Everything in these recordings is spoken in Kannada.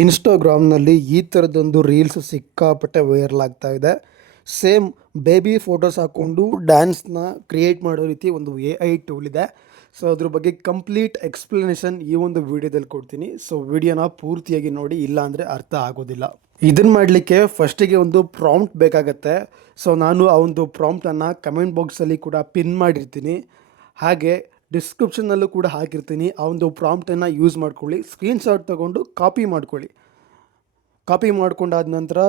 ಇನ್ಸ್ಟಾಗ್ರಾಮ್ನಲ್ಲಿ ಈ ಥರದೊಂದು ರೀಲ್ಸ್ ಸಿಕ್ಕಾಪಟ್ಟೆ ವೈರಲ್ ಆಗ್ತಾ ಇದೆ. ಸೇಮ್ ಬೇಬಿ ಫೋಟೋಸ್ ಹಾಕ್ಕೊಂಡು ಡ್ಯಾನ್ಸ್ನ ಕ್ರಿಯೇಟ್ ಮಾಡೋ ರೀತಿ ಒಂದು AI ಟೂಲ್ ಇದೆ. ಸೊ ಅದ್ರ ಬಗ್ಗೆ ಕಂಪ್ಲೀಟ್ ಎಕ್ಸ್ಪ್ಲನೇಷನ್ ಈ ಒಂದು ವಿಡಿಯೋದಲ್ಲಿ ಕೊಡ್ತೀನಿ. ಸೊ ವಿಡಿಯೋನ ಪೂರ್ತಿಯಾಗಿ ನೋಡಿ, ಇಲ್ಲ ಅಂದರೆ ಅರ್ಥ ಆಗೋದಿಲ್ಲ. ಇದನ್ನು ಮಾಡಲಿಕ್ಕೆ ಫಸ್ಟಿಗೆ ಒಂದು ಪ್ರಾಂಪ್ಟ್ ಬೇಕಾಗತ್ತೆ. ಸೊ ನಾನು ಆ ಒಂದು ಪ್ರಾಂಪ್ಟನ್ನು ಕಮೆಂಟ್ ಬಾಕ್ಸಲ್ಲಿ ಕೂಡ ಪಿನ್ ಮಾಡಿರ್ತೀನಿ, ಹಾಗೆ ಡಿಸ್ಕ್ರಿಪ್ಷನ್ನಲ್ಲೂ ಕೂಡ ಹಾಕಿರ್ತೀನಿ. ಆ ಒಂದು ಪ್ರಾಂಪ್ಟನ್ನು ಯೂಸ್ ಮಾಡ್ಕೊಳ್ಳಿ, ಸ್ಕ್ರೀನ್ಶಾಟ್ ತೊಗೊಂಡು ಕಾಪಿ ಮಾಡ್ಕೊಳ್ಳಿ. ಕಾಪಿ ಮಾಡ್ಕೊಂಡಾದ ನಂತರ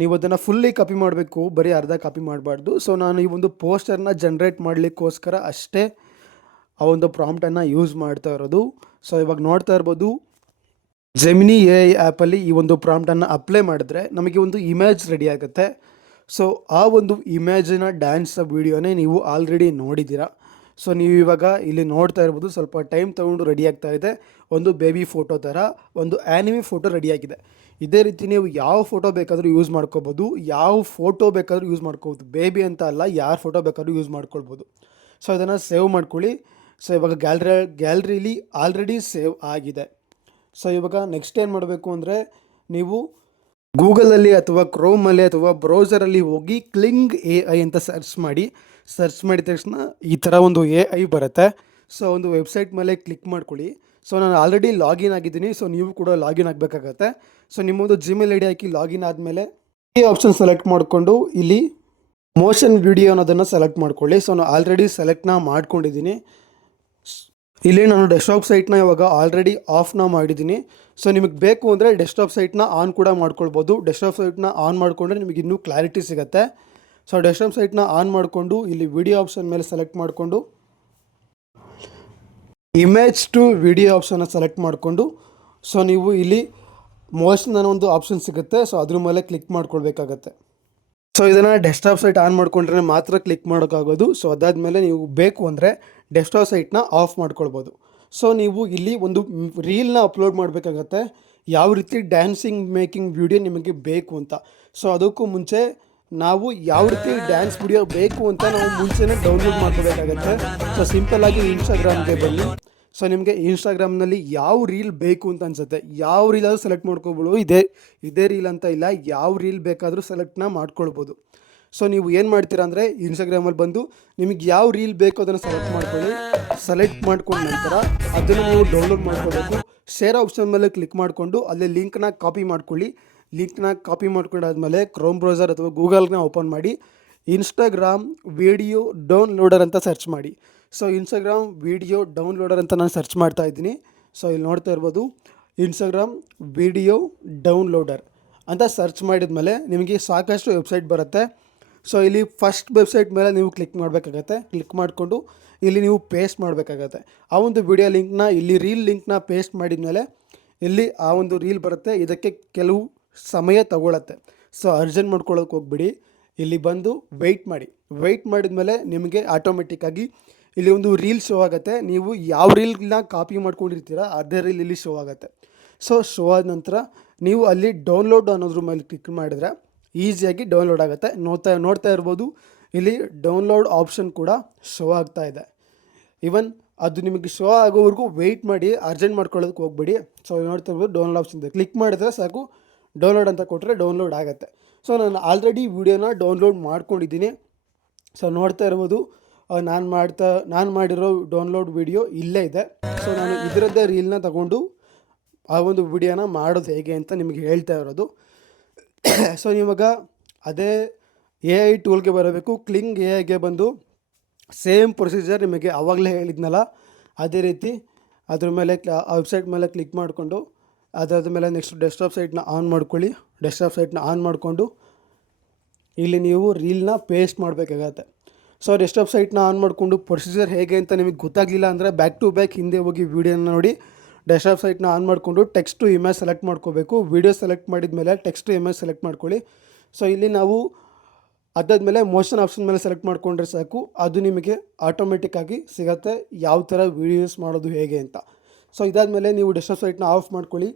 ನೀವು ಅದನ್ನು ಫುಲ್ಲಿ ಕಾಪಿ ಮಾಡಬೇಕು, ಬರೀ ಅರ್ಧ ಕಾಪಿ ಮಾಡಬಾರ್ದು. ಸೊ ನಾನು ಈ ಒಂದು ಪೋಸ್ಟರ್ನ ಜನ್ರೇಟ್ ಮಾಡಲಿಕ್ಕೋಸ್ಕರ ಅಷ್ಟೇ ಆ ಒಂದು ಪ್ರಾಂಪ್ಟನ್ನು ಯೂಸ್ ಮಾಡ್ತಾ ಇರೋದು. ಸೊ ಇವಾಗ ನೋಡ್ತಾ ಇರ್ಬೋದು, ಜೆಮಿನಿ AI ಆ್ಯಪಲ್ಲಿ ಈ ಒಂದು ಪ್ರಾಂಪ್ಟನ್ನು ಅಪ್ಲೈ ಮಾಡಿದ್ರೆ ನಮಗೆ ಒಂದು ಇಮೇಜ್ ರೆಡಿ ಆಗುತ್ತೆ. ಸೊ ಆ ಒಂದು ಇಮೇಜಿನ ಡ್ಯಾನ್ಸ್ ವೀಡಿಯೋನೇ ನೀವು ಆಲ್ರೆಡಿ ನೋಡಿದ್ದೀರಾ. ಸೊ ನೀವು ಇವಾಗ ಇಲ್ಲಿ ನೋಡ್ತಾ ಇರ್ಬೋದು, ಸ್ವಲ್ಪ ಟೈಮ್ ತೊಗೊಂಡು ರೆಡಿ ಆಗ್ತಾ ಇದೆ. ಒಂದು ಬೇಬಿ ಫೋಟೋ ಥರ ಒಂದು ಆ್ಯನಿಮಿ ಫೋಟೋ ರೆಡಿಯಾಗಿದೆ. ಇದೇ ರೀತಿ ನೀವು ಯಾವ ಫೋಟೋ ಬೇಕಾದರೂ ಯೂಸ್ ಮಾಡ್ಕೋಬೋದು, ಯಾವ ಫೋಟೋ ಬೇಕಾದರೂ ಯೂಸ್ ಮಾಡ್ಕೋಬೋದು. ಬೇಬಿ ಅಂತ ಅಲ್ಲ, ಯಾರ ಫೋಟೋ ಬೇಕಾದರೂ ಯೂಸ್ ಮಾಡ್ಕೊಳ್ಬೋದು. ಸೊ ಇದನ್ನು ಸೇವ್ ಮಾಡ್ಕೊಳ್ಳಿ. ಸೊ ಇವಾಗ ಗ್ಯಾಲರಿಲಿ ಆಲ್ರೆಡಿ ಸೇವ್ ಆಗಿದೆ. ಸೊ ಇವಾಗ ನೆಕ್ಸ್ಟ್ ಏನು ಮಾಡಬೇಕು ಅಂದರೆ, ನೀವು ಗೂಗಲಲ್ಲಿ ಅಥವಾ ಕ್ರೋಮಲ್ಲಿ ಅಥವಾ ಬ್ರೌಸರಲ್ಲಿ ಹೋಗಿ ಕ್ಲಿಂಗ್ AI ಅಂತ ಸರ್ಚ್ ಮಾಡಿದ ತಕ್ಷಣ ಈ ಥರ ಒಂದು AI ಬರುತ್ತೆ. ಸೊ ಒಂದು ವೆಬ್ಸೈಟ್ ಮೇಲೆ ಕ್ಲಿಕ್ ಮಾಡ್ಕೊಳ್ಳಿ. ಸೊ ನಾನು ಆಲ್ರೆಡಿ ಲಾಗಿನ್ ಆಗಿದ್ದೀನಿ. ಸೊ ನೀವು ಕೂಡ ಲಾಗಿನ್ ಆಗಬೇಕಾಗತ್ತೆ. ಸೊ ನಿಮ್ಮೊಂದು ಜಿಮೇಲ್ ID ಹಾಕಿ ಲಾಗಿನ್ ಆದಮೇಲೆ ಈ ಆಪ್ಷನ್ ಸೆಲೆಕ್ಟ್ ಮಾಡಿಕೊಂಡು ಇಲ್ಲಿ ಮೋಷನ್ ವಿಡಿಯೋ ಅನ್ನೋದನ್ನು ಸೆಲೆಕ್ಟ್ ಮಾಡ್ಕೊಳ್ಳಿ. ಸೊ ನಾನು ಆಲ್ರೆಡಿ ಸೆಲೆಕ್ಟ್ನ ಮಾಡ್ಕೊಂಡಿದ್ದೀನಿ. ಇಲ್ಲಿ ನಾನು ಡೆಸ್ಕ್ಟಾಪ್ ಸೈಟ್ನ ಇವಾಗ ಆಲ್ರೆಡಿ ಆಫ್ನ ಮಾಡಿದ್ದೀನಿ. ಸೊ ನಿಮಗೆ ಬೇಕು ಅಂದರೆ ಡೆಸ್ಕ್ಟಾಪ್ ಸೈಟ್ನ ಆನ್ ಕೂಡ ಮಾಡ್ಕೊಳ್ಬೋದು. ಡೆಸ್ಕ್ಟಾಪ್ ಸೈಟ್ನ ಆನ್ ಮಾಡಿಕೊಂಡ್ರೆ ನಿಮಗೆ ಇನ್ನೂ ಕ್ಲಾರಿಟಿ ಸಿಗುತ್ತೆ. ಸೊ ಡೆಸ್ಕ್ಟಾಪ್ ಸೈಟ್ನ ಆನ್ ಮಾಡಿಕೊಂಡು ಇಲ್ಲಿ ವಿಡಿಯೋ ಆಪ್ಷನ್ ಮೇಲೆ ಸೆಲೆಕ್ಟ್ ಮಾಡಿಕೊಂಡು ಇಮೇಜ್ ಟು ವಿಡಿಯೋ ಆಪ್ಷನ್ನ ಸೆಲೆಕ್ಟ್ ಮಾಡಿಕೊಂಡು, ಸೊ ನೀವು ಇಲ್ಲಿ ಮೋಷನ್ ಅನ್ನೋ ಒಂದು ಆಪ್ಷನ್ ಸಿಗುತ್ತೆ. ಸೊ ಅದ್ರ ಮೇಲೆ ಕ್ಲಿಕ್ ಮಾಡ್ಕೊಳ್ಬೇಕಾಗತ್ತೆ. ಸೊ ಇದನ್ನು ಡೆಸ್ಕ್ಟಾಪ್ ಸೈಟ್ ಆನ್ ಮಾಡ್ಕೊಂಡ್ರೆ ಮಾತ್ರ ಕ್ಲಿಕ್ ಮಾಡೋಕ್ಕಾಗೋದು. ಸೊ ಅದಾದಮೇಲೆ ನೀವು ಬೇಕು ಅಂದರೆ ಡೆಸ್ಕ್ಟಾಪ್ ಸೈಟ್ನ ಆಫ್ ಮಾಡ್ಕೊಳ್ಬೋದು. ಸೊ ನೀವು ಇಲ್ಲಿ ಒಂದು ರೀಲ್ನ ಅಪ್ಲೋಡ್ ಮಾಡಬೇಕಾಗತ್ತೆ, ಯಾವ ರೀತಿ ಡ್ಯಾನ್ಸಿಂಗ್ ಮೇಕಿಂಗ್ ವಿಡಿಯೋ ನಿಮಗೆ ಬೇಕು ಅಂತ. ಸೊ ಅದಕ್ಕೂ ಮುಂಚೆ ನಾವು ಯಾವ ರೀತಿ ಡ್ಯಾನ್ಸ್ ವಿಡಿಯೋ ಬೇಕು ಅಂತ ನಾವು ಮುಂಚೆನೇ ಡೌನ್ಲೋಡ್ ಮಾಡ್ಕೋಬೇಕಾಗತ್ತೆ. ಸೊ ಸಿಂಪಲ್ಲಾಗಿ ಇನ್ಸ್ಟಾಗ್ರಾಮ್ಗೆ ಬನ್ನಿ. ಸೊ ನಿಮಗೆ ಇನ್ಸ್ಟಾಗ್ರಾಮ್ನಲ್ಲಿ ಯಾವ ರೀಲ್ ಬೇಕು ಅಂತ ಅನಿಸುತ್ತೆ, ಯಾವ ರೀಲಾದರೂ ಸೆಲೆಕ್ಟ್ ಮಾಡ್ಕೊಬೋದು. ಇದೇ ರೀಲ್ ಅಂತ ಇಲ್ಲ, ಯಾವ ರೀಲ್ ಬೇಕಾದರೂ ಸೆಲೆಕ್ಟ್ನ ಮಾಡ್ಕೊಳ್ಬೋದು. ಸೊ ನೀವು ಏನು ಮಾಡ್ತೀರಾ ಅಂದರೆ, ಇನ್ಸ್ಟಾಗ್ರಾಮಲ್ಲಿ ಬಂದು ನಿಮಗೆ ಯಾವ ರೀಲ್ ಬೇಕು ಅದನ್ನು ಸೆಲೆಕ್ಟ್ ಮಾಡ್ಕೊಳ್ಳಿ. ಸೆಲೆಕ್ಟ್ ಮಾಡ್ಕೊಂಡ ನಂತರ ಅದನ್ನು ನೀವು ಡೌನ್ಲೋಡ್ ಮಾಡ್ಕೋಬೇಕು. ಶೇರ್ ಆಪ್ಷನ್ ಮೇಲೆ ಕ್ಲಿಕ್ ಮಾಡಿಕೊಂಡು ಅಲ್ಲಿ ಲಿಂಕ್ನ ಕಾಪಿ ಮಾಡ್ಕೊಳ್ಳಿ. ಲಿಂಕ್ನ ಕಾಪಿ ಮಾಡ್ಕೊಂಡಾದ್ಮೇಲೆ ಕ್ರೋಮ್ ಬ್ರೌಸರ್ ಅಥವಾ ಗೂಗಲ್ನ ಓಪನ್ ಮಾಡಿ ಇನ್ಸ್ಟಾಗ್ರಾಮ್ ವಿಡಿಯೋ ಡೌನ್ಲೋಡರ್ ಅಂತ ಸರ್ಚ್ ಮಾಡಿ. ಸೊ ಇನ್ಸ್ಟಾಗ್ರಾಮ್ ವಿಡಿಯೋ ಡೌನ್ಲೋಡರ್ ಅಂತ ನಾನು ಸರ್ಚ್ ಮಾಡ್ತಾ ಇದ್ದೀನಿ. ಸೊ ಇಲ್ಲಿ ನೋಡ್ತಾ ಇರ್ಬೋದು, ಇನ್ಸ್ಟಾಗ್ರಾಮ್ ವಿಡಿಯೋ ಡೌನ್ಲೋಡರ್ ಅಂತ ಸರ್ಚ್ ಮಾಡಿದ ಮೇಲೆ ನಿಮಗೆ ಸಾಕಷ್ಟು ವೆಬ್ಸೈಟ್ ಬರುತ್ತೆ. ಸೊ ಇಲ್ಲಿ ಫಸ್ಟ್ ವೆಬ್ಸೈಟ್ ಮೇಲೆ ನೀವು ಕ್ಲಿಕ್ ಮಾಡಬೇಕಾಗತ್ತೆ. ಕ್ಲಿಕ್ ಮಾಡಿಕೊಂಡು ಇಲ್ಲಿ ನೀವು ಪೇಸ್ಟ್ ಮಾಡಬೇಕಾಗತ್ತೆ ಆ ಒಂದು ವಿಡಿಯೋ ಲಿಂಕ್ನ. ಇಲ್ಲಿ ರೀಲ್ ಲಿಂಕ್ನ ಪೇಸ್ಟ್ ಮಾಡಿದ ಮೇಲೆ ಇಲ್ಲಿ ಆ ಒಂದು ರೀಲ್ ಬರುತ್ತೆ. ಇದಕ್ಕೆ ಕೆಲವು ಸಮಯ ತಗೊಳತ್ತೆ. ಸೊ ಅರ್ಜೆಂಟ್ ಮಾಡ್ಕೊಳ್ಳೋಕೆ ಹೋಗ್ಬಿಡಿ. ಇಲ್ಲಿ ಬಂದು ವೆಯ್ಟ್ ಮಾಡಿದ ಮೇಲೆ ನಿಮಗೆ ಆಟೋಮೆಟಿಕ್ಕಾಗಿ ಇಲ್ಲಿ ಒಂದು ರೀಲ್ ಶೋ ಆಗುತ್ತೆ. ನೀವು ಯಾವ ರೀಲ್ನ ಕಾಪಿ ಮಾಡ್ಕೊಂಡಿರ್ತೀರ ಅದೇ ರೀಲ್ ಇಲ್ಲಿ ಶೋ ಆಗುತ್ತೆ. ಸೊ ಶೋ ಆದ ನಂತರ ನೀವು ಅಲ್ಲಿ ಡೌನ್ಲೋಡ್ ಅನ್ನೋದ್ರ ಮೇಲೆ ಕ್ಲಿಕ್ ಮಾಡಿದ್ರೆ ಈಸಿಯಾಗಿ ಡೌನ್ಲೋಡ್ ಆಗುತ್ತೆ. ನೋಡ್ತಾ ಇರ್ಬೋದು, ಇಲ್ಲಿ ಡೌನ್ಲೋಡ್ ಆಪ್ಷನ್ ಕೂಡ ಶೋ ಆಗ್ತಾ ಇದೆ. ಇವನ್ ಅದು ನಿಮಗೆ ಶೋ ಆಗೋವರೆಗೂ ವೆಯ್ಟ್ ಮಾಡಿ, ಅರ್ಜೆಂಟ್ ಮಾಡ್ಕೊಳ್ಳೋದಕ್ಕೆ ಹೋಗ್ಬೇಡಿ. ಸೊ ನೋಡ್ತಾ ಇರ್ಬೋದು, ಡೌನ್ಲೋಡ್ ಆಪ್ಷನ್ ಇದೆ, ಕ್ಲಿಕ್ ಮಾಡಿದ್ರೆ ಸಾಕು, ಡೌನ್ಲೋಡ್ ಅಂತ ಕೊಟ್ಟರೆ ಡೌನ್ಲೋಡ್ ಆಗುತ್ತೆ. ಸೊ ನಾನು ಆಲ್ರೆಡಿ ವಿಡಿಯೋನ ಡೌನ್ಲೋಡ್ ಮಾಡ್ಕೊಂಡಿದ್ದೀನಿ. ಸೊ ನೋಡ್ತಾ ಇರ್ಬೋದು, ನಾನು ಮಾಡಿರೋ ಡೌನ್ಲೋಡ್ ವಿಡಿಯೋ ಇಲ್ಲೇ ಇದೆ. ಸೊ ನಾನು ಇದರದ್ದೇ ರೀಲ್ನ ತಗೊಂಡು ಆ ಒಂದು ವಿಡಿಯೋನ ಮಾಡೋದು ಹೇಗೆ ಅಂತ ನಿಮಗೆ ಹೇಳ್ತಾ ಇರೋದು. ಸೊ ಇವಾಗ ಅದೇ AI ಟೂಲ್ಗೆ ಬರಬೇಕು. ಕ್ಲಿಂಗ್ AIಗೆ ಬಂದು ಸೇಮ್ ಪ್ರೊಸೀಜರ್ ನಿಮಗೆ ಆವಾಗಲೇ ಹೇಳಿದ್ನಲ್ಲ, ಅದೇ ರೀತಿ ಅದ್ರ ಮೇಲೆ ವೆಬ್ಸೈಟ್ ಮೇಲೆ ಕ್ಲಿಕ್ ಮಾಡಿಕೊಂಡು ಅದಾದ ಮೇಲೆ ನೆಕ್ಸ್ಟ್ ಡೆಸ್ಕ್ಟಾಪ್ ಸೈಟ್ನ ಆನ್ ಮಾಡ್ಕೊಳ್ಳಿ. ಡೆಸ್ಕ್ಟಾಪ್ ಸೈಟ್ನ ಆನ್ ಮಾಡಿಕೊಂಡು ಇಲ್ಲಿ ನೀವು ರೀಲ್ನ ಪೇಸ್ಟ್ ಮಾಡಬೇಕಾಗತ್ತೆ. ಸೊ ಡೆಸ್ಕ್ಟಾಪ್ ಸೈಟ್ನ ಆನ್ ಮಾಡಿಕೊಂಡು ಪ್ರೊಸೀಜರ್ ಹೇಗೆ ಅಂತ ನಿಮಗೆ ಗೊತ್ತಾಗಲಿಲ್ಲ ಅಂದರೆ ಬ್ಯಾಕ್ ಟು ಬ್ಯಾಕ್ ಹಿಂದೆ ಹೋಗಿ ವೀಡಿಯೋನ ನೋಡಿ. ಡೆಸ್ಕ್ಟಾಪ್ ಸೈಟ್ನ ಆನ್ ಮಾಡಿಕೊಂಡು ಟೆಕ್ಸ್ಟ್ ಟು ಇಮೇಜ್ ಸೆಲೆಕ್ಟ್ ಮಾಡ್ಕೋಬೇಕು. ವೀಡಿಯೋ ಸೆಲೆಕ್ಟ್ ಮಾಡಿದ ಮೇಲೆ ಟೆಕ್ಸ್ಟ್ ಟು ಇಮೇಜ್ ಸೆಲೆಕ್ಟ್ ಮಾಡ್ಕೊಳ್ಳಿ. ಸೊ ಇಲ್ಲಿ ನಾವು ಅದಾದಮೇಲೆ ಮೋಷನ್ ಆಪ್ಷನ್ ಮೇಲೆ ಸೆಲೆಕ್ಟ್ ಮಾಡಿಕೊಂಡ್ರೆ ಸಾಕು, ಅದು ನಿಮಗೆ ಆಟೋಮೆಟಿಕ್ಕಾಗಿ ಸಿಗುತ್ತೆ ಯಾವ ಥರ ವೀಡಿಯೋಸ್ ಮಾಡೋದು ಹೇಗೆ ಅಂತ. ಸೊ ಇದಾದಮೇಲೆ ನೀವು ಡೆಸ್ಕ್ಟಾಪ್ ಸೈಟ್ನ ಆಫ್ ಮಾಡ್ಕೊಳ್ಳಿ.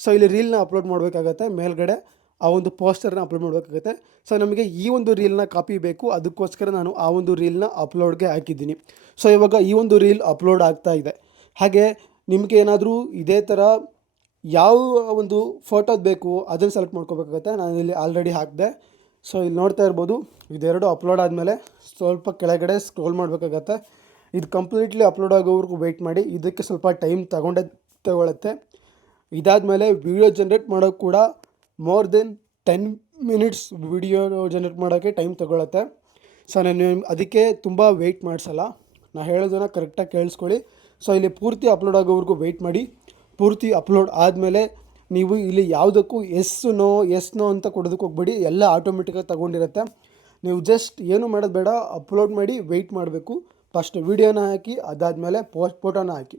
ಸೊ ಇಲ್ಲಿ ರೀಲ್ನ ಅಪ್ಲೋಡ್ ಮಾಡಬೇಕಾಗತ್ತೆ. ಮೇಲ್ಗಡೆ ಆ ಒಂದು ಪೋಸ್ಟರ್ನ ಅಪ್ಲೋಡ್ ಮಾಡಬೇಕಾಗುತ್ತೆ. ಸೊ ನಮಗೆ ಈ ಒಂದು ರೀಲ್ನ ಕಾಪಿ ಬೇಕು, ಅದಕ್ಕೋಸ್ಕರ ನಾನು ಆ ಒಂದು ರೀಲ್ನ ಅಪ್ಲೋಡ್ಗೆ ಹಾಕಿದ್ದೀನಿ. ಸೊ ಇವಾಗ ಈ ಒಂದು ರೀಲ್ ಅಪ್ಲೋಡ್ ಆಗ್ತಾ ಇದೆ. ಹಾಗೆ ನಿಮಗೆ ಏನಾದರೂ ಇದೇ ಥರ ಯಾವ ಒಂದು ಫೋಟೋದು ಬೇಕು ಅದನ್ನು ಸೆಲೆಕ್ಟ್ ಮಾಡ್ಕೋಬೇಕಾಗತ್ತೆ. ನಾನು ಇಲ್ಲಿ ಆಲ್ರೆಡಿ ಹಾಕಿದೆ. ಸೊ ಇಲ್ಲಿ ನೋಡ್ತಾ ಇರ್ಬೋದು, ಇದೆರಡು ಅಪ್ಲೋಡ್ ಆದಮೇಲೆ ಸ್ವಲ್ಪ ಕೆಳಗಡೆ ಸ್ಕ್ರೋಲ್ ಮಾಡಬೇಕಾಗತ್ತೆ. ಇದು ಕಂಪ್ಲೀಟ್ಲಿ ಅಪ್ಲೋಡ್ ಆಗೋವರೆಗೂ ವೆಯ್ಟ್ ಮಾಡಿ. ಇದಕ್ಕೆ ಸ್ವಲ್ಪ ಟೈಮ್ ತಗೊಳುತ್ತೆ. ಇದಾದಮೇಲೆ ವೀಡಿಯೋ ಜನ್ರೇಟ್ ಮಾಡೋಕ್ಕೆ ಕೂಡ more than 10 minutes video generate ಮಾಡೋಕ್ಕೆ ಟೈಮ್ ತಗೊಳುತ್ತೆ. ಸೊ ನಾನು ಅದಕ್ಕೆ ತುಂಬ ವೆಯ್ಟ್ ಮಾಡಿಸಲ್ಲ, ನಾನು ಹೇಳೋದನ್ನು ಕರೆಕ್ಟಾಗಿ ಕೇಳಿಸ್ಕೊಳ್ಳಿ. ಸೊ ಇಲ್ಲಿ ಪೂರ್ತಿ ಅಪ್ಲೋಡ್ ಆಗೋವರೆಗೂ ವೆಯ್ಟ್ ಮಾಡಿ. ಪೂರ್ತಿ ಅಪ್ಲೋಡ್ ಆದಮೇಲೆ ನೀವು ಇಲ್ಲಿ ಯಾವುದಕ್ಕೂ ಎಸ್ ನೋ ಅಂತ ಕೊಡೋದಕ್ಕೆ ಹೋಗ್ಬೇಡಿ, ಎಲ್ಲ ಆಟೋಮೆಟಿಕಾಗಿ ತಗೊಂಡಿರುತ್ತೆ. ನೀವು ಜಸ್ಟ್ ಏನು ಮಾಡೋದು ಬೇಡ, ಅಪ್ಲೋಡ್ ಮಾಡಿ ವೆಯ್ಟ್ ಮಾಡಬೇಕು. ಫಸ್ಟ್ ವೀಡಿಯೋನ ಹಾಕಿ, ಅದಾದಮೇಲೆ ಫೋಟೋನ ಹಾಕಿ.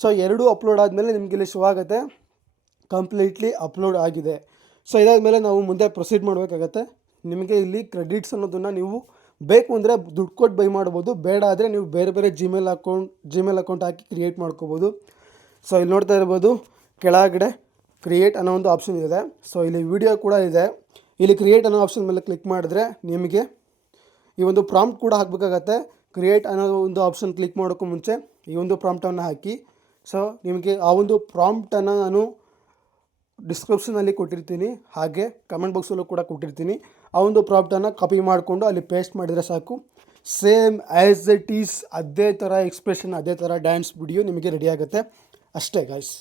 ಸೊ ಎರಡೂ ಅಪ್ಲೋಡ್ ಆದಮೇಲೆ ನಿಮಗೆ ಇಲ್ಲಿ ಶೋ ಆಗುತ್ತೆ ಕಂಪ್ಲೀಟ್ಲಿ ಅಪ್ಲೋಡ್ ಆಗಿದೆ. ಸೊ ಇದಾದಮೇಲೆ ನಾವು ಮುಂದೆ ಪ್ರೊಸೀಡ್ ಮಾಡಬೇಕಾಗತ್ತೆ. ನಿಮಗೆ ಇಲ್ಲಿ ಕ್ರೆಡಿಟ್ಸ್ ಅನ್ನೋದನ್ನು ನೀವು ಬೇಕು ಅಂದರೆ ದುಡ್ಡು ಕೊಟ್ಟು ಬೈ ಮಾಡ್ಬೋದು, ಬೇಡ ಆದರೆ ನೀವು ಬೇರೆ ಜಿಮೇಲ್ ಅಕೌಂಟ್ ಹಾಕಿ ಕ್ರಿಯೇಟ್ ಮಾಡ್ಕೋಬೋದು. ಸೊ ಇಲ್ಲಿ ನೋಡ್ತಾ ಇರ್ಬೋದು, ಕೆಳಗಡೆ ಕ್ರಿಯೇಟ್ ಅನ್ನೋ ಒಂದು ಆಪ್ಷನ್ ಇದೆ. ಸೊ ಇಲ್ಲಿ ವಿಡಿಯೋ ಕೂಡ ಇದೆ. ಇಲ್ಲಿ ಕ್ರಿಯೇಟ್ ಅನ್ನೋ ಆಪ್ಷನ್ ಮೇಲೆ ಕ್ಲಿಕ್ ಮಾಡಿದ್ರೆ ನಿಮಗೆ ಈ ಒಂದು ಪ್ರಾಂಪ್ಟ್ ಕೂಡ ಹಾಕಬೇಕಾಗತ್ತೆ. ಕ್ರಿಯೇಟ್ ಅನ್ನೋ ಒಂದು ಆಪ್ಷನ್ ಕ್ಲಿಕ್ ಮಾಡೋಕ್ಕೂ ಮುಂಚೆ ಈ ಒಂದು ಪ್ರಾಂಪ್ಟನ್ನು ಹಾಕಿ. ಸೊ ನಿಮಗೆ ಆ ಒಂದು ಪ್ರಾಂಪ್ಟನ್ನು ನಾನು ಡಿಸ್ಕ್ರಿಪ್ಷನಲ್ಲಿ ಕೊಟ್ಟಿರ್ತೀನಿ, ಹಾಗೆ ಕಮೆಂಟ್ ಬಾಕ್ಸಲ್ಲೂ ಕೂಡ ಕೊಟ್ಟಿರ್ತೀನಿ. ಆ ಒಂದು ಪ್ರಾಂಪ್ಟನ್ನು ಕಾಪಿ ಮಾಡಿಕೊಂಡು ಅಲ್ಲಿ ಪೇಸ್ಟ್ ಮಾಡಿದರೆ ಸಾಕು. ಸೇಮ್ ಆ್ಯಸ್ ಇಟ್ ಈಸ್ ಅದೇ ಥರ ಎಕ್ಸ್ಪ್ರೆಷನ್, ಅದೇ ಥರ ಡ್ಯಾನ್ಸ್ ವಿಡಿಯೋ ನಿಮಗೆ ರೆಡಿ ಆಗುತ್ತೆ ಅಷ್ಟೇ ಗಾಯ್ಸ್.